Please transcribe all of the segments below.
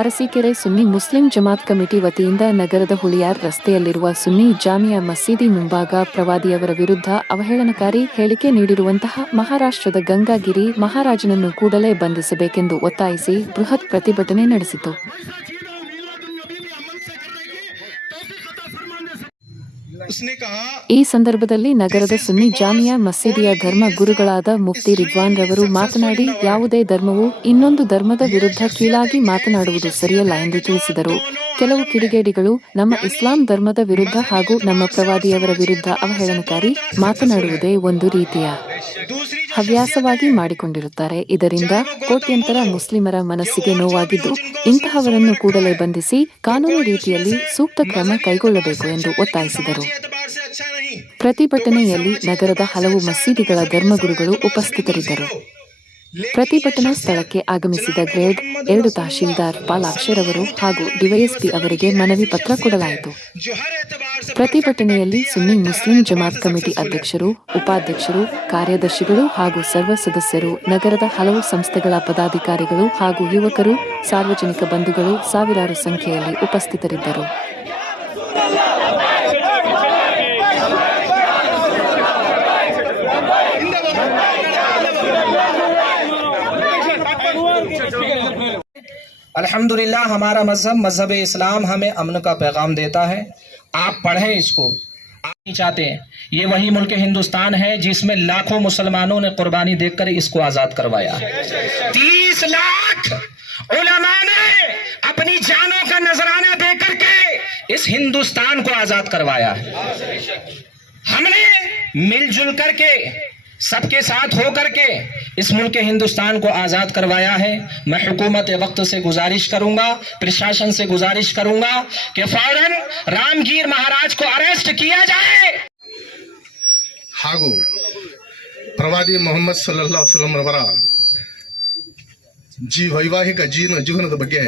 ಅರಸೀಕೆರೆ ಸುನ್ನಿ Muslim Jamaat committee ವತಿಯಿಂದ ನಗರದ ಹುಳಿಯಾರ್ ರಸ್ತೆಯಲ್ಲಿರುವ ಸುನ್ನಿ ಜಾಮಿಯಾ ಮಸೀದಿ ಮುಂಭಾಗ ಪ್ರವಾದಿಯವರ ವಿರುದ್ಧ ಅವಹೇಳನಕಾರಿ ಹೇಳಿಕೆ ನೀಡಿರುವಂತಹ ಮಹಾರಾಷ್ಟ್ರದ ಗಂಗಾಗಿರಿ ಮಹಾರಾಜನನ್ನು ಕೂಡಲೇ ಬಂಧಿಸಬೇಕೆಂದು ಒತ್ತಾಯಿಸಿ ಬೃಹತ್ ಪ್ರತಿಭಟನೆ ನಡೆಸಿತು. ಈ ಸಂದರ್ಭದಲ್ಲಿ ನಗರದ ಸುನ್ನಿ ಜಾಮಿಯಾ ಮಸೀದಿಯ ಧರ್ಮ ಗುರುಗಳಾದ ಮುಫ್ತಿ ರಿಜ್ವಾನ್ ರವರು ಮಾತನಾಡಿ ಯಾವುದೇ ಧರ್ಮವು ಇನ್ನೊಂದು ಧರ್ಮದ ವಿರುದ್ಧ ಕೀಳಾಗಿ ಮಾತನಾಡುವುದು ಸರಿಯಲ್ಲ ಎಂದು ತಿಳಿಸಿದರು. ಕೆಲವು ಕಿಡಿಗೇಡಿಗಳು ನಮ್ಮ ಇಸ್ಲಾಂ ಧರ್ಮದ ವಿರುದ್ಧ ಹಾಗೂ ನಮ್ಮ ಪ್ರವಾದಿಯವರ ವಿರುದ್ಧ ಅವಹೇಳನಕಾರಿ ಮಾತನಾಡುವುದೇ ಒಂದು ರೀತಿಯ ಹವ್ಯಾಸವಾಗಿ ಮಾಡಿಕೊಂಡಿರುತ್ತಾರೆ. ಇದರಿಂದ ಕೋಟ್ಯಂತರ ಮುಸ್ಲಿಮರ ಮನಸ್ಸಿಗೆ ನೋವಾಗಿದ್ದು, ಇಂತಹವರನ್ನು ಕೂಡಲೇ ಬಂಧಿಸಿ ಕಾನೂನು ರೀತಿಯಲ್ಲಿ ಸೂಕ್ತ ಕ್ರಮ ಕೈಗೊಳ್ಳಬೇಕು ಎಂದು ಒತ್ತಾಯಿಸಿದರು. ಪ್ರತಿಭಟನೆಯಲ್ಲಿ ನಗರದ ಹಲವು ಮಸೀದಿಗಳ ಧರ್ಮಗುರುಗಳು ಉಪಸ್ಥಿತರಿದ್ದರು. ಪ್ರತಿಭಟನಾ ಸ್ಥಳಕ್ಕೆ ಆಗಮಿಸಿದ ಗ್ರೇಡ್ ಎರಡು ತಹಶೀಲ್ದಾರ್ ಪಾಲಾಕ್ಷರ್ ಅವರು ಹಾಗೂ ಡಿವೈಎಸ್ಪಿ ಅವರಿಗೆ ಮನವಿ ಪತ್ರ ಕೊಡಲಾಯಿತು. ಪ್ರತಿಭಟನೆಯಲ್ಲಿ ಸುನ್ನಿ ಮುಸ್ಲಿಂ ಜಮಾತ್ ಕಮಿಟಿ ಅಧ್ಯಕ್ಷರು, ಉಪಾಧ್ಯಕ್ಷರು, ಕಾರ್ಯದರ್ಶಿಗಳು ಹಾಗೂ ಸರ್ವ ಸದಸ್ಯರು, ನಗರದ ಹಲವು ಸಂಸ್ಥೆಗಳ ಪದಾಧಿಕಾರಿಗಳು ಹಾಗೂ ಯುವಕರು, ಸಾರ್ವಜನಿಕ ಬಂಧುಗಳು ಸಾವಿರಾರು ಸಂಖ್ಯೆಯಲ್ಲಿ ಉಪಸ್ಥಿತರಿದ್ದರು. अल्हम्दुलिल्लाह, हमारा मज़हब मज़हब इस्लाम हमें अमन का पैगाम देता है। आप पढ़ें इसको। आप नहीं चाहते हैं। ये वही मुल्क हिंदुस्तान है जिसमें लाखों मुसलमानों ने कुर्बानी देकर इसको आज़ाद करवाया। तीस लाख ने अपनी जानों का नजराना दे करके इस हिंदुस्तान को आज़ाद करवाया। है हमने मिलजुल करके, सबके साथ होकर करके इस मुल्क हिंदुस्तान को आजाद करवाया है मैं हुकूमत वक्त से गुजारिश करूंगा प्रशासन से गुजारिश करूंगा कि फौरन रामगीर महाराज को अरेस्ट किया जाए ಹಾಗೂ ಪ್ರವಾದಿ ಮೊಹಮ್ಮದ್ ಸಲ್ಲಲ್ಲಾ ವಸಲಂ ರವರ ಜೀ ವೈವಾಹಿಕ ಜೀವನ ಜೀವನದ ಬಗ್ಗೆ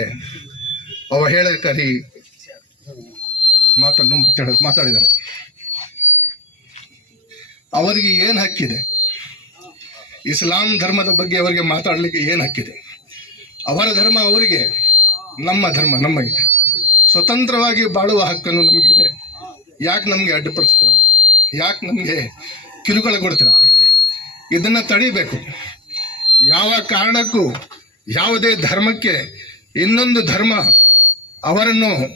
ಅವಹೇಳನಕಾರಿ ಮಾತನ್ನು ಮಾತಾಡ ಮಾತಾಡಿದ್ದಾರೆ ಅವರಿಗೆ ಏನು ಹಕ್ಕಿದೆ ಇಸ್ಲಾಂ ಧರ್ಮದ ಬಗ್ಗೆ ಅವರಿಗೆ ಮಾತಾಡಲಿಕ್ಕೆ ಏನು ಹಕ್ಕಿದೆ? ಅವರ ಧರ್ಮ ಅವರಿಗೆ, ನಮ್ಮ ಧರ್ಮ ನಮಗೆ. ಸ್ವತಂತ್ರವಾಗಿ ಬಾಳುವ ಹಕ್ಕನ್ನು ನಮಗಿದೆ. ಯಾಕೆ ನಮಗೆ ಅಡ್ಡಿಪಡಿಸ್ತೀರ? ಯಾಕೆ ನಮಗೆ ಕಿರುಕುಳ ಕೊಡ್ತೀರ? ಇದನ್ನ ತಡಿಬೇಕು. ಯಾವ ಕಾರಣಕ್ಕೂ ಯಾವುದೇ ಧರ್ಮಕ್ಕೆ ಇನ್ನೊಂದು ಧರ್ಮ ಅವರನ್ನು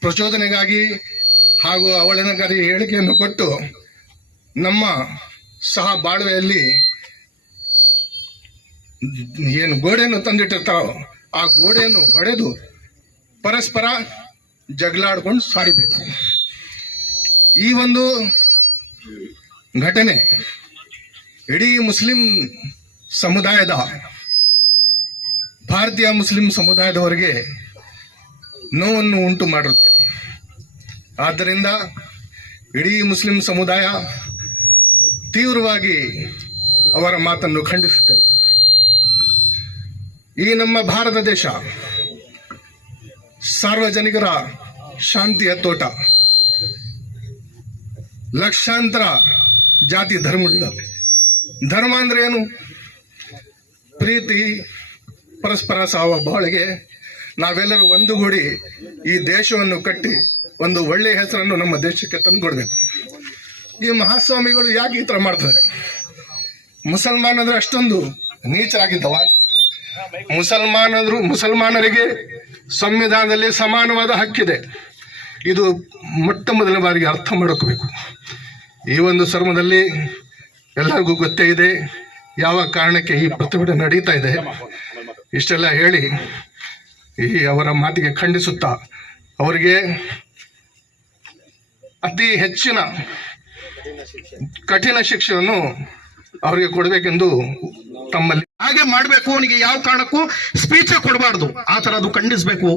ಪ್ರಚೋದನೆಗಾಗಿ ಹಾಗೂ ಅವಳನಗಾರಿ ಹೇಳಿಕೆಯನ್ನು ಕೊಟ್ಟು ನಮ್ಮ ಸಹ ಬಾಳ್ವೆಯಲ್ಲಿ ಏನು ಗೋಡೆಯನ್ನು ತಂದಿಟ್ಟಿರ್ತಾವ ಆ ಗೋಡೆಯನ್ನು ಹೊಡೆದು ಪರಸ್ಪರ ಜಗಳಾಡ್ಕೊಂಡು ಸಾಯಬೇಕು. ಈ ಒಂದು ಘಟನೆ ಇಡೀ ಮುಸ್ಲಿಂ ಸಮುದಾಯದ, ಭಾರತೀಯ ಮುಸ್ಲಿಂ ಸಮುದಾಯದವರಿಗೆ ನೋವನ್ನು ಉಂಟು ಮಾಡಿರುತ್ತೆ. ಆದ್ದರಿಂದ ಇಡೀ ಮುಸ್ಲಿಂ ಸಮುದಾಯ ತೀವ್ರವಾಗಿ ಅವರ ಮಾತನ್ನು ಖಂಡಿಸುತ್ತೇವೆ ಈ ನಮ್ಮ ಭಾರತ ದೇಶ ಸಾರ್ವಜನಿಕರ ಶಾಂತಿಯ ತೋಟ. ಲಕ್ಷಾಂತರ ಜಾತಿ ಧರ್ಮಗಳಿದ್ದಾವೆ. ಧರ್ಮ ಅಂದ್ರೆ ಏನು? ಪ್ರೀತಿ, ಪರಸ್ಪರ ಸಾವ ಬಾಳಿಗೆ ನಾವೆಲ್ಲರೂ ಒಂದುಗೂಡಿ ಈ ದೇಶವನ್ನು ಕಟ್ಟಿ ಒಂದು ಒಳ್ಳೆಯ ಹೆಸರನ್ನು ನಮ್ಮ ದೇಶಕ್ಕೆ ತಂದುಕೊಡ್ಬೇಕು ಈ ಮಹಾಸ್ವಾಮಿಗಳು ಯಾಕೆ ಈ ಥರ ಮಾಡ್ತಾರೆ ಮುಸಲ್ಮಾನ್ ಅಂದ್ರೆ ಅಷ್ಟೊಂದು ನೀಚರಾಗಿದ್ದವ? ಮುಸಲ್ಮಾನರು ಮುಸಲ್ಮಾನರಿಗೆ ಸಂವಿಧಾನದಲ್ಲಿ ಸಮಾನವಾದ ಹಕ್ಕಿದೆ. ಇದು ಮೊಟ್ಟ ಮೊದಲ ಬಾರಿಗೆ ಅರ್ಥ ಮಾಡ್ಕೋಬೇಕು. ಈ ಒಂದು ಸರ್ಮದಲ್ಲಿ ಎಲ್ಲರಿಗೂ ಗೊತ್ತೇ ಇದೆ. ಯಾವ ಕಾರಣಕ್ಕೆ ಈ ಪ್ರತಿಭಟನೆ ನಡೀತಾ ಇದೆ? ಇಷ್ಟೆಲ್ಲ ಹೇಳಿ ಈ ಅವರ ಮಾತಿಗೆ ಖಂಡಿಸುತ್ತಾ ಅವರಿಗೆ ಅತಿ ಹೆಚ್ಚಿನ ಕಠಿಣ ಶಿಕ್ಷೆಯನ್ನು ಅವರಿಗೆ ಕೊಡಬೇಕೆಂದು ತಮ್ಮಲ್ಲಿ ಹಾಗೆ ಮಾಡಬೇಕು ಅವನಿಗೆ ಯಾವ ಕಾರಣಕ್ಕೂ ಸ್ಪೀಚ್ ಕೊಡಬಾರ್ದು. ಆ ತರ ಅದು ಖಂಡಿಸ್ಬೇಕು.